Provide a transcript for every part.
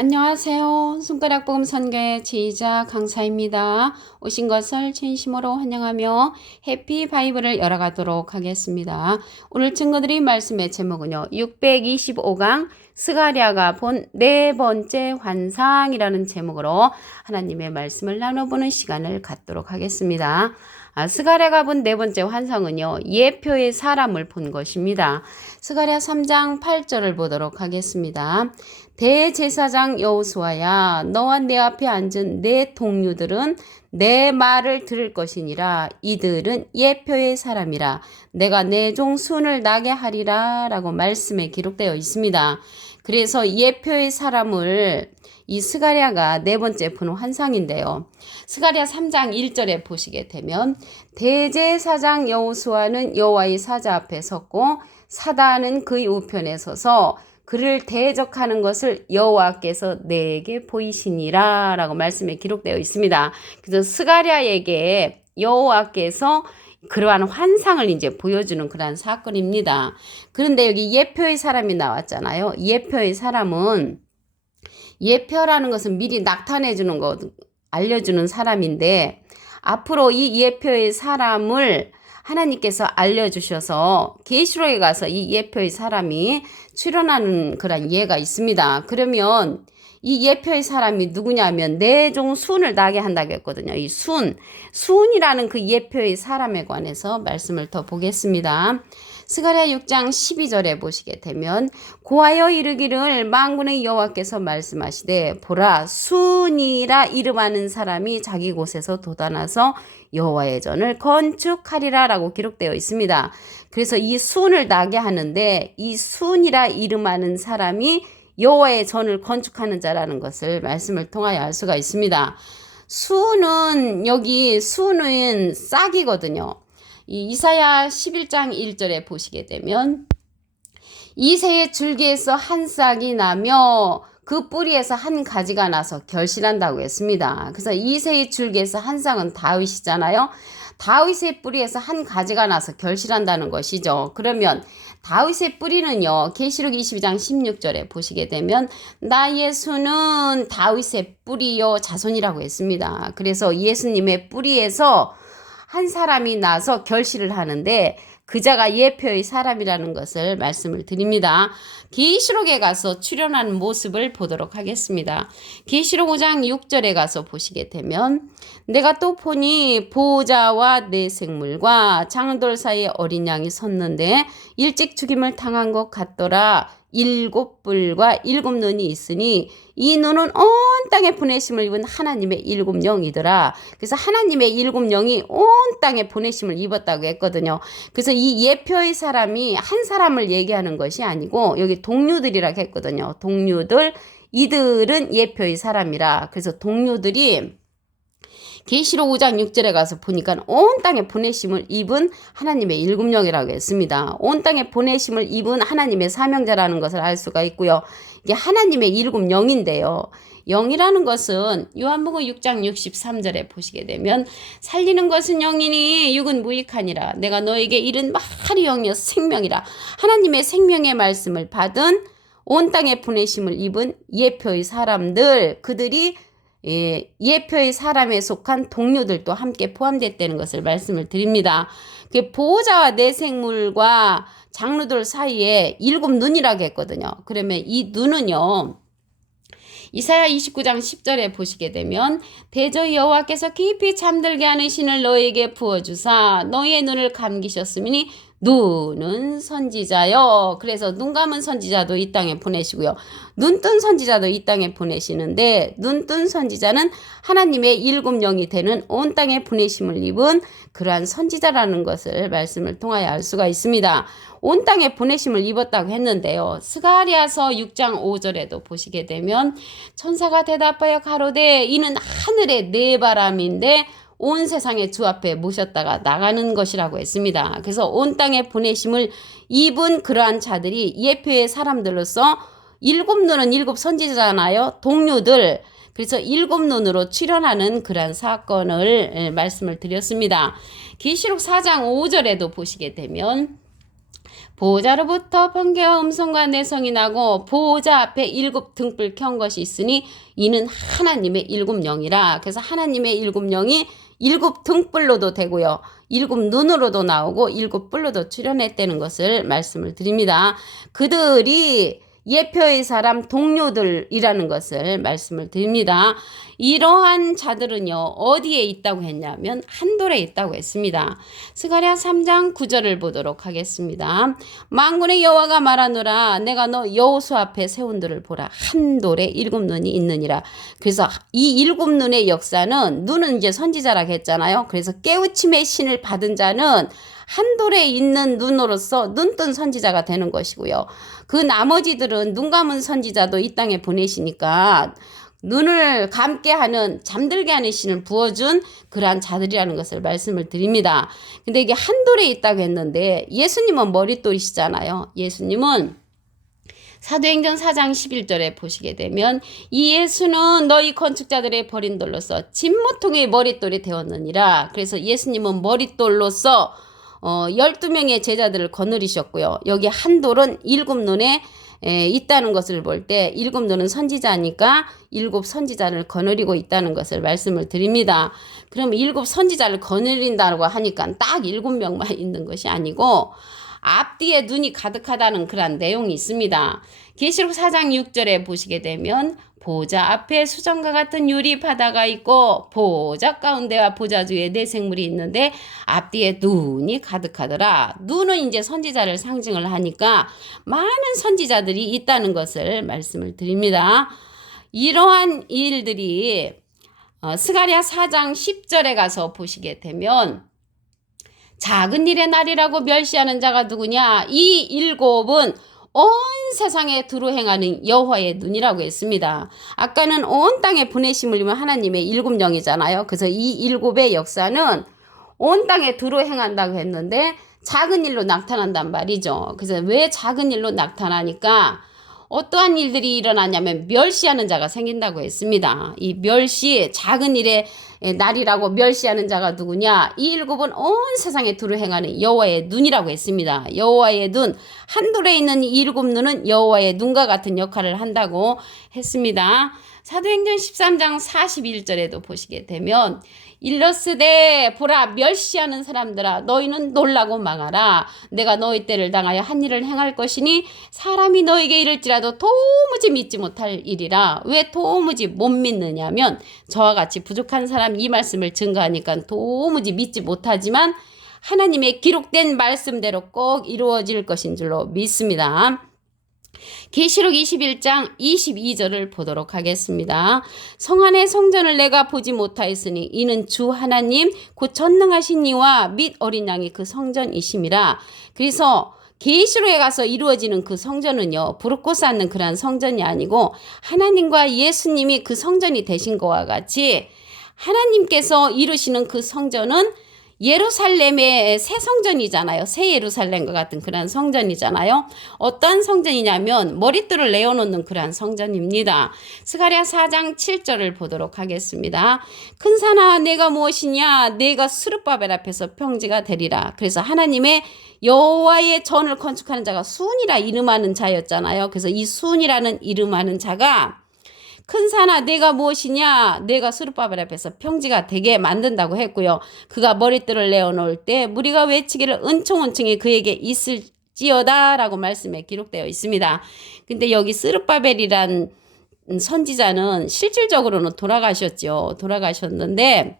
안녕하세요. 손가락복음 선교의 지휘자 강사입니다. 오신 것을 진심으로 환영하며 해피 바이블을 열어가도록 하겠습니다. 오늘 증거드린 말씀의 제목은요. 625강 스가랴가 본 네 번째 환상이라는 제목으로 하나님의 말씀을 나눠보는 시간을 갖도록 하겠습니다. 스가랴가 본 네 번째 환상은요. 예표의 사람을 본 것입니다. 스가랴 3장 8절을 보도록 하겠습니다. 대제사장 여호수아야, 너와 내 앞에 앉은 내 동료들은 내 말을 들을 것이니라. 이들은 예표의 사람이라. 내가 내 종 순을 나게 하리라 라고 말씀에 기록되어 있습니다. 그래서 예표의 사람을 이 스가랴가 네 번째 본 환상인데요. 스가랴 3장 1절에 보시게 되면 대제사장 여호수아는 여호와의 사자 앞에 섰고 사단은 그의 우편에 서서 그를 대적하는 것을 여호와께서 내게 보이시니라 라고 말씀에 기록되어 있습니다. 그래서 스가랴에게 여호와께서 그러한 환상을 이제 보여주는 그러한 사건입니다. 그런데 여기 예표의 사람이 나왔잖아요. 예표의 사람은 예표라는 것은 미리 나타내 주는 것, 알려주는 사람인데 앞으로 이 예표의 사람을 하나님께서 알려주셔서 계시록에 가서 이 예표의 사람이 출현하는 그런 예가 있습니다. 그러면 이 예표의 사람이 누구냐면 내 종 순을 나게 한다고 했거든요. 이 순이라는 그 예표의 사람에 관해서 말씀을 더 보겠습니다. 스가랴 6장 12절에 보시게 되면 고하여 이르기를 만군의 여호와께서 말씀하시되 보라 순이라 이름하는 사람이 자기 곳에서 돋아나서 여호와의 전을 건축하리라 라고 기록되어 있습니다. 그래서 이 순을 나게 하는데 이 순이라 이름하는 사람이 여호와의 전을 건축하는 자라는 것을 말씀을 통하여 알 수가 있습니다. 순은 여기 순은 싹이거든요. 이 이사야 11장 1절에 보시게 되면 이새의 줄기에서 한 싹이 나며 그 뿌리에서 한 가지가 나서 결실한다고 했습니다. 그래서 이새의 줄기에서 한 싹은 다윗이잖아요. 다윗의 뿌리에서 한 가지가 나서 결실한다는 것이죠. 그러면 다윗의 뿌리는요. 계시록 22장 16절에 보시게 되면 나의 수는 다윗의 뿌리요 자손이라고 했습니다. 그래서 예수님의 뿌리에서 한 사람이 나서 결실을 하는데 그자가 예표의 사람이라는 것을 말씀을 드립니다. 계시록에 가서 출현하는 모습을 보도록 하겠습니다. 계시록 5장 6절에 가서 보시게 되면 내가 또 보니 보호자와 네 생물과 장돌 사이에 어린 양이 섰는데 일찍 죽임을 당한 것 같더라. 7뿔과 7눈이 있으니 이 눈은 온 땅에 보내심을 입은 하나님의 7영이더라. 그래서 하나님의 7영이 온 땅에 보내심을 입었다고 했거든요. 그래서 이 예표의 사람이 한 사람을 얘기하는 것이 아니고 여기 동료들이라고 했거든요. 동료들, 이들은 예표의 사람이라. 그래서 동료들이 계시록 5장 6절에 가서 보니까 온 땅에 보내심을 입은 하나님의 7영이라고 했습니다. 온 땅에 보내심을 입은 하나님의 사명자라는 것을 알 수가 있고요. 이게 하나님의 7영인데요. 영이라는 것은 요한복음 6장 63절에 보시게 되면 살리는 것은 영이니 육은 무익하니라. 내가 너에게 이른 말이 영이여 생명이라. 하나님의 생명의 말씀을 받은 온 땅에 보내심을 입은 예표의 사람들, 그들이 예표의 사람에 속한 동료들도 함께 포함됐다는 것을 말씀을 드립니다. 보호자와 내 생물과 장로들 사이에 7눈이라고 했거든요. 그러면 이 눈은요. 이사야 29장 10절에 보시게 되면 대저 여호와께서 깊이 잠들게 하는 신을 너에게 부어주사 너희의 눈을 감기셨으니 눈은 선지자요. 그래서 눈 감은 선지자도 이 땅에 보내시고요. 눈 뜬 선지자도 이 땅에 보내시는데 눈 뜬 선지자는 하나님의 7영이 되는 온 땅에 보내심을 입은 그러한 선지자라는 것을 말씀을 통하여 알 수가 있습니다. 온 땅에 보내심을 입었다고 했는데요. 스가랴서 6장 5절에도 보시게 되면 천사가 대답하여 가로되 이는 하늘의 네 바람인데 온 세상의 주 앞에 모셨다가 나가는 것이라고 했습니다. 그래서 온 땅에 보내심을 입은 그러한 자들이 예표의 사람들로서 7눈은 7 선지자잖아요. 동료들. 그래서 7눈으로 출현하는 그러한 사건을 말씀을 드렸습니다. 계시록 4장 5절에도 보시게 되면 보호자로부터 번개와 음성과 내성이 나고 보호자 앞에 7 등불 켠 것이 있으니 이는 하나님의 7 영이라. 그래서 하나님의 7 영이 7 등불로도 되고요. 7 눈으로도 나오고 7 뿔로도 출현했다는 것을 말씀을 드립니다. 그들이 예표의 사람 동료들이라는 것을 말씀을 드립니다. 이러한 자들은요 어디에 있다고 했냐면 한돌에 있다고 했습니다. 스가랴 3장 9절을 보도록 하겠습니다. 만군의 여호와가 말하노라 내가 너 여호수 앞에 세운 돌을 보라 한돌에 7 눈이 있느니라. 그래서 이 7 눈의 역사는 눈은 이제 선지자라고 했잖아요. 그래서 깨우침의 신을 받은 자는 한돌에 있는 눈으로서 눈뜬 선지자가 되는 것이고요. 그 나머지들은 눈 감은 선지자도 이 땅에 보내시니까 눈을 감게 하는 잠들게 하는 신을 부어준 그러한 자들이라는 것을 말씀을 드립니다. 근데 이게 한돌에 있다고 했는데 예수님은 머릿돌이시잖아요. 예수님은 사도행전 4장 11절에 보시게 되면 이 예수는 너희 건축자들의 버린 돌로서 진모통의 머릿돌이 되었느니라. 그래서 예수님은 머릿돌로서 12명의 제자들을 거느리셨고요. 여기 한 돌은 7 눈에 있다는 것을 볼 때 7 눈은 선지자니까 7 선지자를 거느리고 있다는 것을 말씀을 드립니다. 그럼 7 선지자를 거느린다고 하니까 딱 7명만 있는 것이 아니고 앞뒤에 눈이 가득하다는 그런 내용이 있습니다. 계시록 4장 6절에 보시게 되면 보좌 앞에 수정과 같은 유리 바다가 있고 보좌 가운데와 보좌 주에 네 생물이 있는데 앞뒤에 눈이 가득하더라. 눈은 이제 선지자를 상징을 하니까 많은 선지자들이 있다는 것을 말씀을 드립니다. 이러한 일들이 스가랴 4장 10절에 가서 보시게 되면 작은 일의 날이라고 멸시하는 자가 누구냐? 이 7은 온 세상에 두루 행하는 여호와의 눈이라고 했습니다. 아까는 온 땅에 보내심을 입은 하나님의 7 영이잖아요. 그래서 이 7의 역사는 온 땅에 두루 행한다고 했는데 작은 일로 나타난단 말이죠. 그래서 왜 작은 일로 나타나니까 어떠한 일들이 일어나냐면 멸시하는 자가 생긴다고 했습니다. 이 멸시, 작은 일의 날이라고 멸시하는 자가 누구냐? 이 7은 온 세상에 두루 행하는 여호와의 눈이라고 했습니다. 여호와의 눈, 한돌에 있는 이 7 눈은 여호와의 눈과 같은 역할을 한다고 했습니다. 사도행전 13장 41절에도 보시게 되면 일러스되 보라 멸시하는 사람들아 너희는 놀라고 망하라. 내가 너희 때를 당하여 한 일을 행할 것이니 사람이 너에게 이를지라도 도무지 믿지 못할 일이라. 왜 도무지 못 믿느냐면 저와 같이 부족한 사람 이 말씀을 증거하니까 도무지 믿지 못하지만 하나님의 기록된 말씀대로 꼭 이루어질 것인 줄로 믿습니다. 계시록 21장 22절을 보도록 하겠습니다. 성 안의 성전을 내가 보지 못하였으니 이는 주 하나님 곧 전능하신 이와 및 어린 양이 그 성전이심이라. 그래서 계시록에 가서 이루어지는 그 성전은요 부르고 쌓는 그러한 성전이 아니고 하나님과 예수님이 그 성전이 되신 것과 같이 하나님께서 이루시는 그 성전은 예루살렘의 새 성전이잖아요. 새 예루살렘과 같은 그런 성전이잖아요. 어떤 성전이냐면 머릿돌을 내어놓는 그런 성전입니다. 스가랴 4장 7절을 보도록 하겠습니다. 큰 산아 내가 무엇이냐? 내가 스룹바벨 앞에서 평지가 되리라. 그래서 하나님의 여호와의 전을 건축하는 자가 수은이라 이름하는 자였잖아요. 그래서 이 수은이라는 이름하는 자가 큰 산아 내가 무엇이냐? 내가 스룹바벨 앞에서 평지가 되게 만든다고 했고요. 그가 머릿돌을 내어놓을 때 무리가 외치기를 은총은총이 그에게 있을지어다 라고 말씀에 기록되어 있습니다. 근데 여기 스룹바벨이란 선지자는 실질적으로는 돌아가셨죠. 돌아가셨는데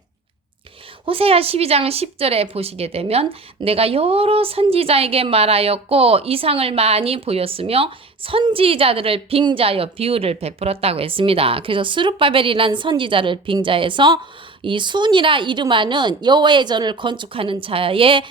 호세아 12장 10절에 보시게 되면 내가 여러 선지자에게 말하였고 이상을 많이 보였으며 선지자들을 빙자하여 비유를 베풀었다고 했습니다. 그래서 스룹바벨이라는 선지자를 빙자해서 이 순이라 이름하는 여호와의 전을 건축하는 자의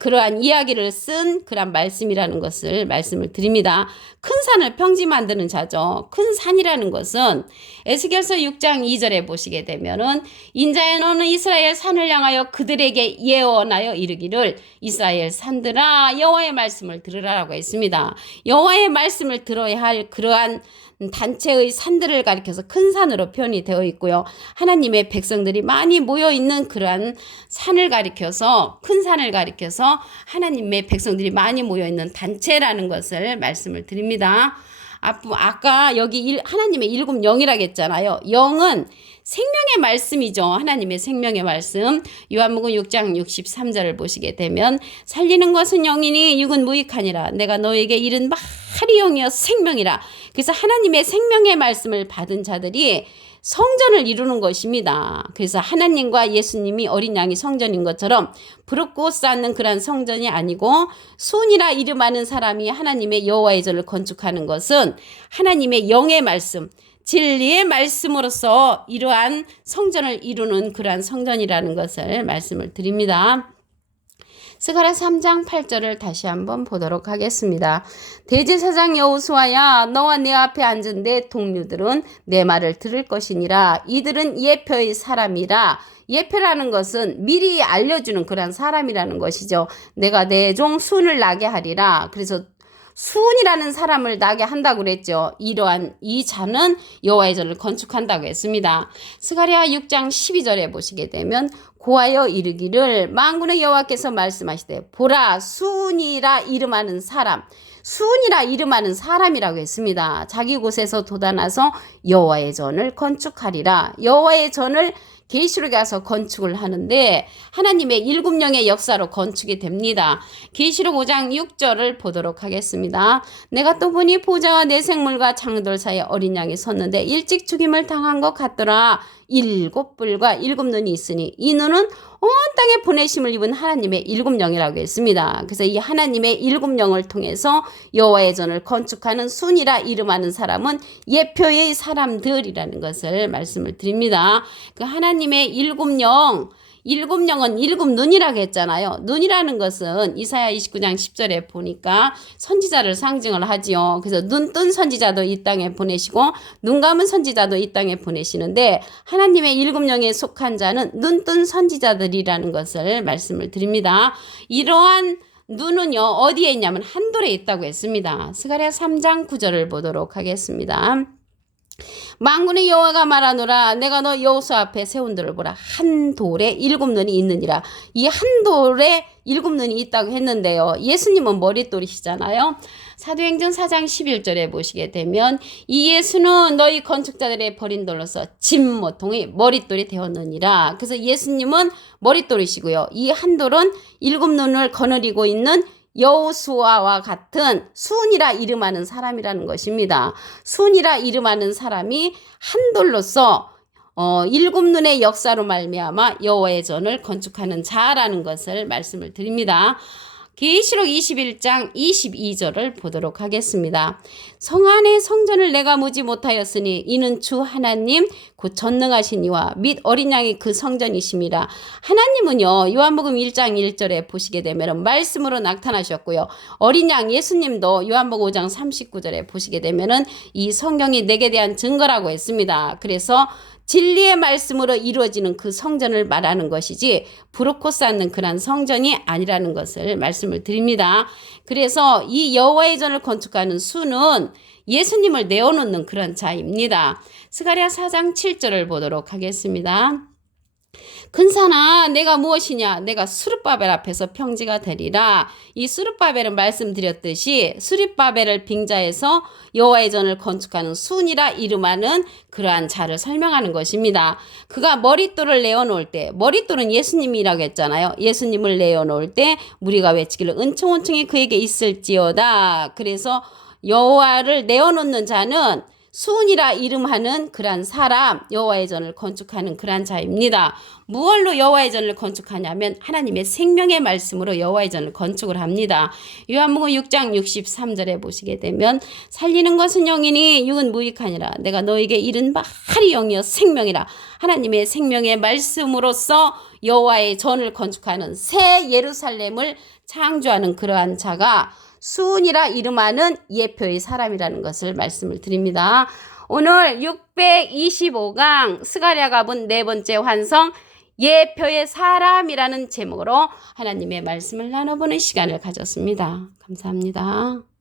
그러한 이야기를 쓴 그런 말씀이라는 것을 말씀을 드립니다. 큰 산을 평지 만드는 자죠. 큰 산이라는 것은 에스겔서 6장 2절에 보시게 되면은 인자야 너는 이스라엘 산을 향하여 그들에게 예언하여 이르기를 이스라엘 산들아 여호와의 말씀을 들으라라고 했습니다. 여호와의 말씀을 들어야 할 그러한 단체의 산들을 가리켜서 큰 산으로 표현이 되어 있고요. 하나님의 백성들이 백성들이 많이 모여있는 그러한 산을 가리켜서, 큰 산을 가리켜서 하나님의 백성들이 많이 모여있는 단체라는 것을 말씀을 드립니다. 아까 여기 하나님의 일곱 영이라고 했잖아요. 영은 생명의 말씀이죠. 하나님의 생명의 말씀. 요한복음 6장 63절을 보시게 되면 살리는 것은 영이니 육은 무익하니라. 내가 너에게 이른 바리 영이여 생명이라. 그래서 하나님의 생명의 말씀을 받은 자들이 성전을 이루는 것입니다. 그래서 하나님과 예수님이 어린 양이 성전인 것처럼 부럽고 쌓는 그런 성전이 아니고 순이라 이름하는 사람이 하나님의 여호와의 전을 건축하는 것은 하나님의 영의 말씀, 진리의 말씀으로서 이러한 성전을 이루는 그러한 성전이라는 것을 말씀을 드립니다. 스가랴 3장 8절을 다시 한번 보도록 하겠습니다. 대제사장 여호수아야, 너와 내 앞에 앉은 내 동료들은 내 말을 들을 것이니라. 이들은 예표의 사람이라. 예표라는 것은 미리 알려주는 그런 사람이라는 것이죠. 내가 내 종 순을 나게 하리라. 그래서 수은이라는 사람을 나게 한다고 그랬죠. 이러한 이 자는 여호와의 전을 건축한다고 했습니다. 스가랴 6장 12절에 보시게 되면 고하여 이르기를 만군의 여호와께서 말씀하시되 보라 수은이라 이름하는 사람, 수은이라 이름하는 사람이라고 했습니다. 자기 곳에서 돋아나서 여호와의 전을 건축하리라. 여호와의 전을 계시록에 가서 건축을 하는데 하나님의 일곱 영의 역사로 건축이 됩니다. 계시록 5장 6절을 보도록 하겠습니다. 내가 또 보니 보좌와 내 생물과 장돌 사이에 어린 양이 섰는데 일찍 죽임을 당한 것 같더라. 일곱 뿔과 일곱 눈이 있으니 이 눈은 온 땅에 보내심을 입은 하나님의 일곱 영이라고 했습니다. 그래서 이 하나님의 일곱 영을 통해서 여호와의 전을 건축하는 순이라 이름하는 사람은 예표의 사람들이라는 것을 말씀을 드립니다. 그 하나님의 일곱 영, 일곱 영은 일곱 눈이라고 했잖아요. 눈이라는 것은 이사야 29장 10절에 보니까 선지자를 상징을 하지요. 그래서 눈 뜬 선지자도 이 땅에 보내시고 눈 감은 선지자도 이 땅에 보내시는데 하나님의 일곱 영에 속한 자는 눈 뜬 선지자들이라는 것을 말씀을 드립니다. 이러한 눈은요 어디에 있냐면 한돌에 있다고 했습니다. 스가랴 3장 9절을 보도록 하겠습니다. 만군의 여호와가 말하노라 내가 너 여호수 앞에 세운 돌을 보라 한 돌에 일곱 눈이 있느니라. 이 한 돌에 일곱 눈이 있다고 했는데요. 예수님은 머릿돌이시잖아요. 사도행전 4장 11절에 보시게 되면 이 예수는 너희 건축자들의 버린 돌로서 진모통의 머릿돌이 되었느니라. 그래서 예수님은 머릿돌이시고요. 이 한 돌은 일곱 눈을 거느리고 있는 여호수아와 같은 순이라 이름하는 사람이라는 것입니다. 순이라 이름하는 사람이 한 돌로서 일곱 눈의 역사로 말미암아 여호와의 전을 건축하는 자라는 것을 말씀을 드립니다. 계시록 21장 22절을 보도록 하겠습니다. 성 안의 성전을 내가 무지 못하였으니 이는 주 하나님 곧 전능하신 이와 및 어린 양이 그 성전이심이라. 하나님은요 요한복음 1장 1절에 보시게 되면 말씀으로 나타나셨고요. 어린 양 예수님도 요한복음 5장 39절에 보시게 되면 이 성경이 내게 대한 증거라고 했습니다. 그래서 진리의 말씀으로 이루어지는 그 성전을 말하는 것이지 부르고 쌓는 그런 성전이 아니라는 것을 말씀을 드립니다. 그래서 이 여호와의 전을 건축하는 수는 예수님을 내어놓는 그런 자입니다. 스가랴 4장 7절을 보도록 하겠습니다. 근사나 내가 무엇이냐 내가 수룹바벨 앞에서 평지가 되리라. 이 수룹바벨은 말씀드렸듯이 수룹바벨을 빙자해서 여호와의 전을 건축하는 순이라 이름하는 그러한 자를 설명하는 것입니다. 그가 머릿돌을 내어놓을 때 머릿돌은 예수님이라고 했잖아요. 예수님을 내어놓을 때 무리가 외치기를 은총은총이 그에게 있을지어다. 그래서 여호와를 내어놓는 자는 수은이라 이름하는 그러한 사람 여호와의 전을 건축하는 그러한 자입니다. 무얼로 여호와의 전을 건축하냐면 하나님의 생명의 말씀으로 여호와의 전을 건축을 합니다. 요한복음 6장 63절에 보시게 되면 살리는 것은 영이니 육은 무익하니라. 내가 너에게 이른 바리 영이여 생명이라. 하나님의 생명의 말씀으로서 여호와의 전을 건축하는 새 예루살렘을 창조하는 그러한 자가 수은이라 이름하는 예표의 사람이라는 것을 말씀을 드립니다. 오늘 625강 스가랴가 본 네 번째 환성 예표의 사람이라는 제목으로 하나님의 말씀을 나눠보는 시간을 가졌습니다. 감사합니다.